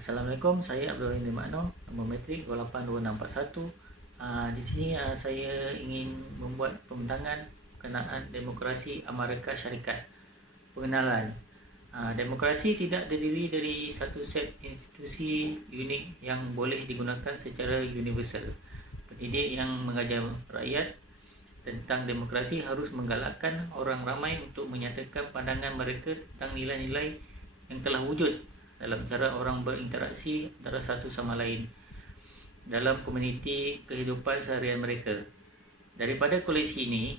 Assalamualaikum, saya Abdul Rahim Makno, nombor metrik 282641. Di sini saya ingin membuat pembentangan berkenaan demokrasi Amerika Syarikat. Pengenalan. Demokrasi tidak terdiri dari satu set institusi unik yang boleh digunakan secara universal. Pendidik yang mengajar rakyat tentang demokrasi harus menggalakkan orang ramai untuk menyatakan pandangan mereka tentang nilai-nilai yang telah wujud dalam cara orang berinteraksi antara satu sama lain dalam komuniti kehidupan seharian mereka. Daripada koleksi ini,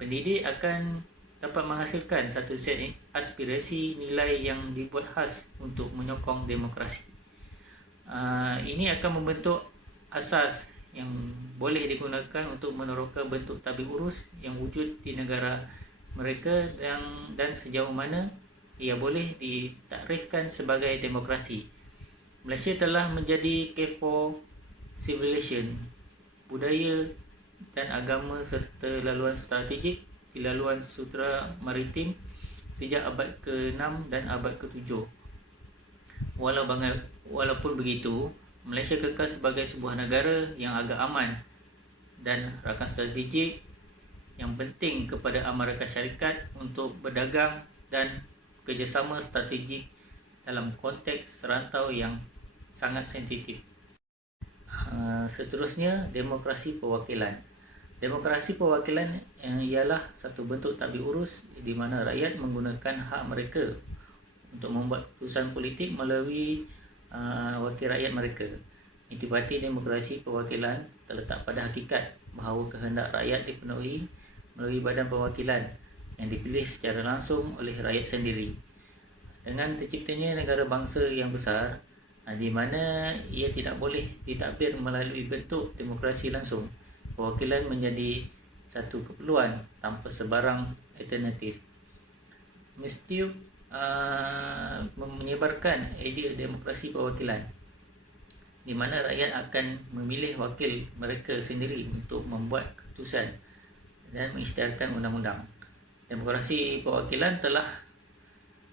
pendidik akan dapat menghasilkan satu set aspirasi nilai yang dibuat khas untuk menyokong demokrasi. Ini akan membentuk asas yang boleh digunakan untuk meneroka bentuk tabik urus yang wujud di negara mereka dan sejauh mana ia boleh ditakrifkan sebagai demokrasi. Malaysia telah menjadi K4 civilization, budaya dan agama serta laluan strategik di laluan sutera maritim sejak abad ke-6 dan abad ke-7. Walaupun begitu, Malaysia kekal sebagai sebuah negara yang agak aman dan rakan strategik yang penting kepada Amerika Syarikat untuk berdagang dan kerjasama strategik dalam konteks serantau yang sangat sensitif. Seterusnya, demokrasi perwakilan. Demokrasi perwakilan ialah satu bentuk tabik urus di mana rakyat menggunakan hak mereka untuk membuat keputusan politik melalui wakil rakyat mereka. Intipati demokrasi perwakilan terletak pada hakikat bahawa kehendak rakyat dipenuhi melalui badan perwakilan yang dipilih secara langsung oleh rakyat sendiri. Dengan terciptanya negara bangsa yang besar, di mana ia tidak boleh ditadbir melalui bentuk demokrasi langsung, perwakilan menjadi satu keperluan tanpa sebarang alternatif. Mesti menyebarkan idea demokrasi perwakilan, di mana rakyat akan memilih wakil mereka sendiri untuk membuat keputusan dan mengisytiharkan undang-undang. Demokrasi perwakilan telah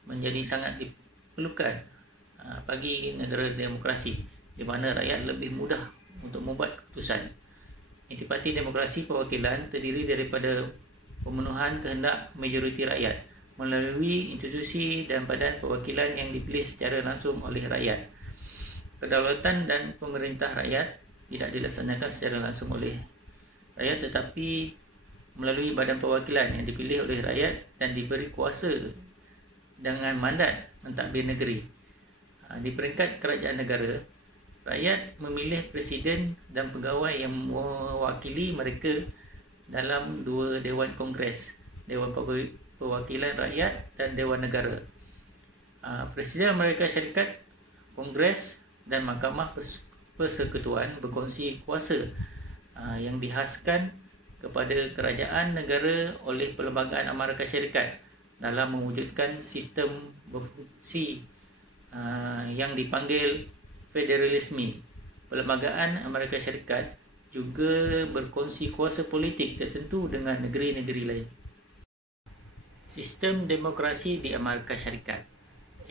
menjadi sangat diperlukan bagi negara demokrasi di mana rakyat lebih mudah untuk membuat keputusan. Intipati demokrasi perwakilan terdiri daripada pemenuhan kehendak majoriti rakyat melalui institusi dan badan perwakilan yang dipilih secara langsung oleh rakyat. Kedaulatan dan pemerintah rakyat tidak dilaksanakan secara langsung oleh rakyat tetapi melalui badan perwakilan yang dipilih oleh rakyat dan diberi kuasa dengan mandat mentadbir negeri. Di peringkat kerajaan negara, rakyat memilih presiden dan pegawai yang mewakili mereka dalam dua Dewan Kongres, Dewan Perwakilan Rakyat dan Dewan Negara. Presiden Amerika Syarikat, Kongres dan Mahkamah Persekutuan berkongsi kuasa yang dihaskan kepada kerajaan negara oleh Perlembagaan Amerika Syarikat dalam mewujudkan sistem berfungsi yang dipanggil federalisme. Perlembagaan Amerika Syarikat juga berkongsi kuasa politik tertentu dengan negeri-negeri lain. Sistem demokrasi di Amerika Syarikat.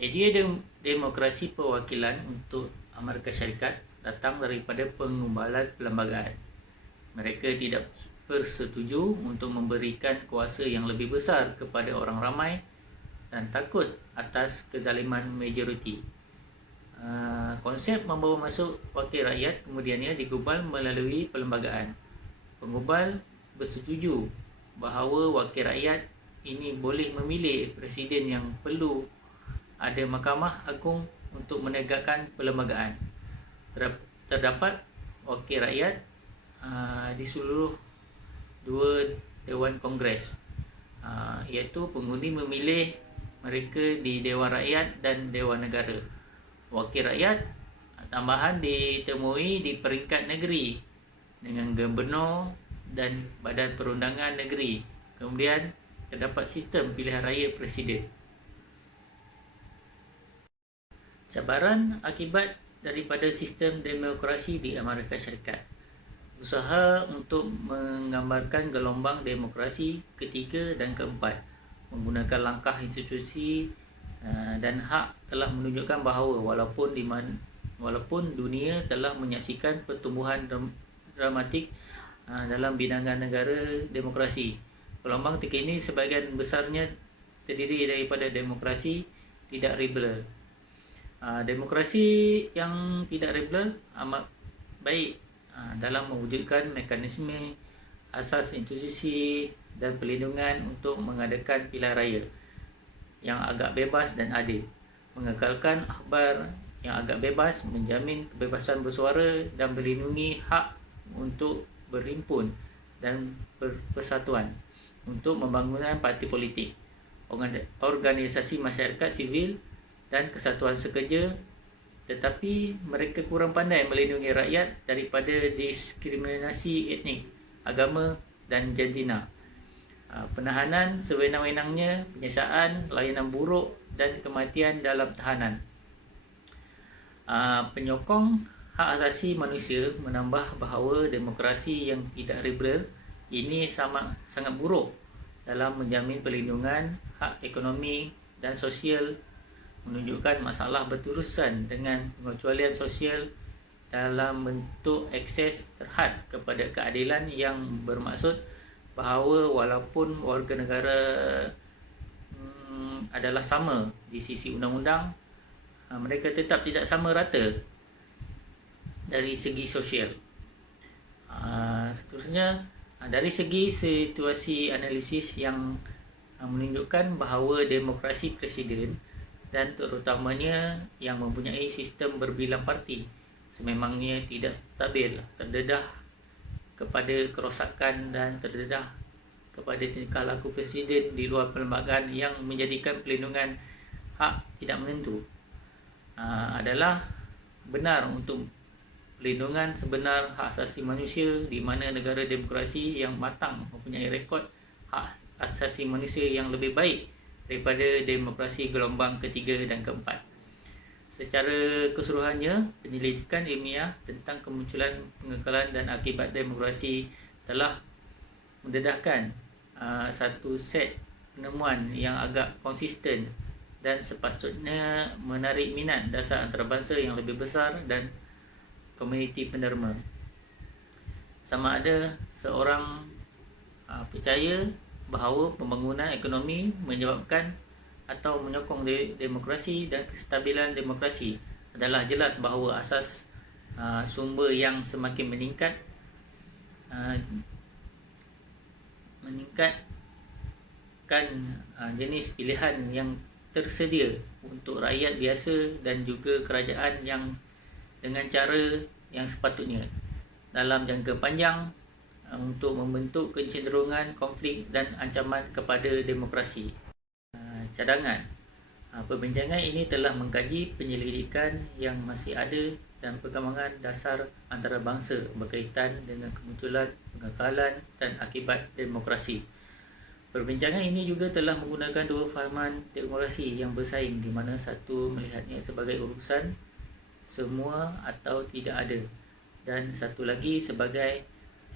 Idea demokrasi perwakilan untuk Amerika Syarikat datang daripada pengumbalan perlembagaan. Mereka tidak bersetuju untuk memberikan kuasa yang lebih besar kepada orang ramai dan takut atas kezaliman majoriti. Konsep membawa masuk wakil rakyat kemudiannya digubal melalui perlembagaan. Penggubal bersetuju bahawa wakil rakyat ini boleh memilih presiden yang perlu ada Mahkamah Agung untuk menegakkan perlembagaan. Terdapat wakil rakyat di seluruh dua Dewan Kongres, iaitu pengundi memilih mereka di Dewan Rakyat dan Dewan Negara. Wakil rakyat tambahan ditemui di peringkat negeri dengan gubernur dan badan perundangan negeri. Kemudian terdapat sistem pilihan raya presiden. Cabaran akibat daripada sistem demokrasi di Amerika Syarikat. Usaha untuk menggambarkan gelombang demokrasi ketiga dan keempat menggunakan langkah institusi dan hak telah menunjukkan bahawa walaupun walaupun dunia telah menyaksikan pertumbuhan dramatik dalam bilangan negara demokrasi. Gelombang terkini sebahagian besarnya terdiri daripada demokrasi tidak regular. Demokrasi yang tidak regular amat baik dalam mewujudkan mekanisme asas institusi dan perlindungan untuk mengadakan pilihan raya yang agak bebas dan adil, mengekalkan akhbar yang agak bebas, menjamin kebebasan bersuara dan melindungi hak untuk berhimpun dan bersatuan, untuk membangunkan parti politik, organisasi masyarakat sivil dan kesatuan sekerja, tetapi mereka kurang pandai melindungi rakyat daripada diskriminasi etnik, agama dan jantina, penahanan sewenang-wenangnya, penyiksaan, layanan buruk dan kematian dalam tahanan. Penyokong hak asasi manusia menambah bahawa demokrasi yang tidak liberal ini sangat buruk dalam menjamin perlindungan hak ekonomi dan sosial, menunjukkan masalah berterusan dengan pengecualian sosial dalam bentuk akses terhad kepada keadilan yang bermaksud bahawa walaupun warga negara adalah sama di sisi undang-undang, mereka tetap tidak sama rata dari segi sosial. Seterusnya, dari segi situasi analisis yang menunjukkan bahawa demokrasi presiden dan terutamanya yang mempunyai sistem berbilang parti sememangnya tidak stabil, terdedah kepada kerosakan dan terdedah kepada tingkah laku presiden di luar perlembagaan yang menjadikan perlindungan hak tidak menentu. Adalah benar untuk perlindungan sebenar hak asasi manusia di mana negara demokrasi yang matang mempunyai rekod hak asasi manusia yang lebih baik daripada demokrasi gelombang ketiga dan keempat. Secara keseluruhannya, penyelidikan ilmiah tentang kemunculan, pengekalan dan akibat demokrasi telah mendedahkan satu set penemuan yang agak konsisten dan sepatutnya menarik minat dasar antarabangsa yang lebih besar dan komuniti penderma. Sama ada seorang percaya bahawa pembangunan ekonomi menyebabkan atau menyokong demokrasi dan kestabilan demokrasi adalah jelas bahawa asas sumber yang semakin meningkatkan jenis pilihan yang tersedia untuk rakyat biasa dan juga kerajaan yang dengan cara yang sepatutnya dalam jangka panjang untuk membentuk kecenderungan konflik dan ancaman kepada demokrasi. Cadangan, perbincangan ini telah mengkaji penyelidikan yang masih ada dan perkembangan dasar antarabangsa berkaitan dengan kemunculan, pengekalan dan akibat demokrasi. Perbincangan ini juga telah menggunakan dua fahaman demokrasi yang bersaing, di mana satu melihatnya sebagai urusan semua atau tidak ada, dan satu lagi sebagai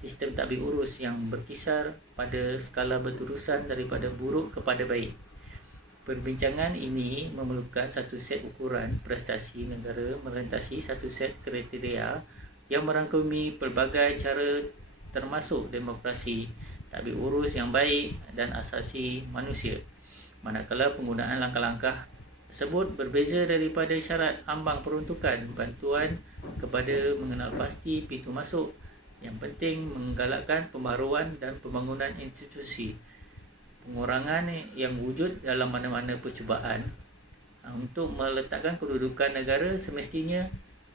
sistem tak berurus yang berkisar pada skala berterusan daripada buruk kepada baik. Perbincangan ini memerlukan satu set ukuran prestasi negara melintasi satu set kriteria yang merangkumi pelbagai cara termasuk demokrasi tak berurus yang baik dan asasi manusia. Manakala penggunaan langkah-langkah tersebut berbeza daripada syarat ambang peruntukan bantuan kepada mengenal pasti pintu masuk yang penting, menggalakkan pembaharuan dan pembangunan institusi, pengurangan yang wujud dalam mana-mana percubaan untuk meletakkan kedudukan negara semestinya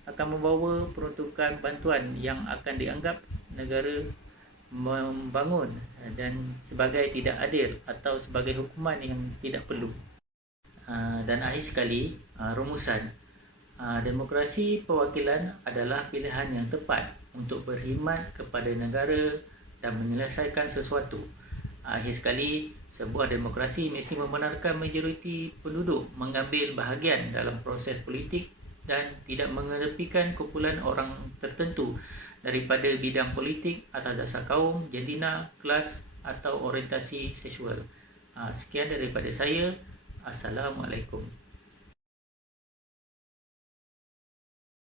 akan membawa peruntukan bantuan yang akan dianggap negara membangun dan sebagai tidak adil atau sebagai hukuman yang tidak perlu. Dan akhir sekali, rumusan. Demokrasi perwakilan adalah pilihan yang tepat untuk berkhidmat kepada negara dan menyelesaikan sesuatu. Akhir sekali, sebuah demokrasi mesti membenarkan majoriti penduduk mengambil bahagian dalam proses politik dan tidak mengedepikan kumpulan orang tertentu daripada bidang politik atas dasar kaum, jantina, kelas atau orientasi seksual. Sekian daripada saya. Assalamualaikum.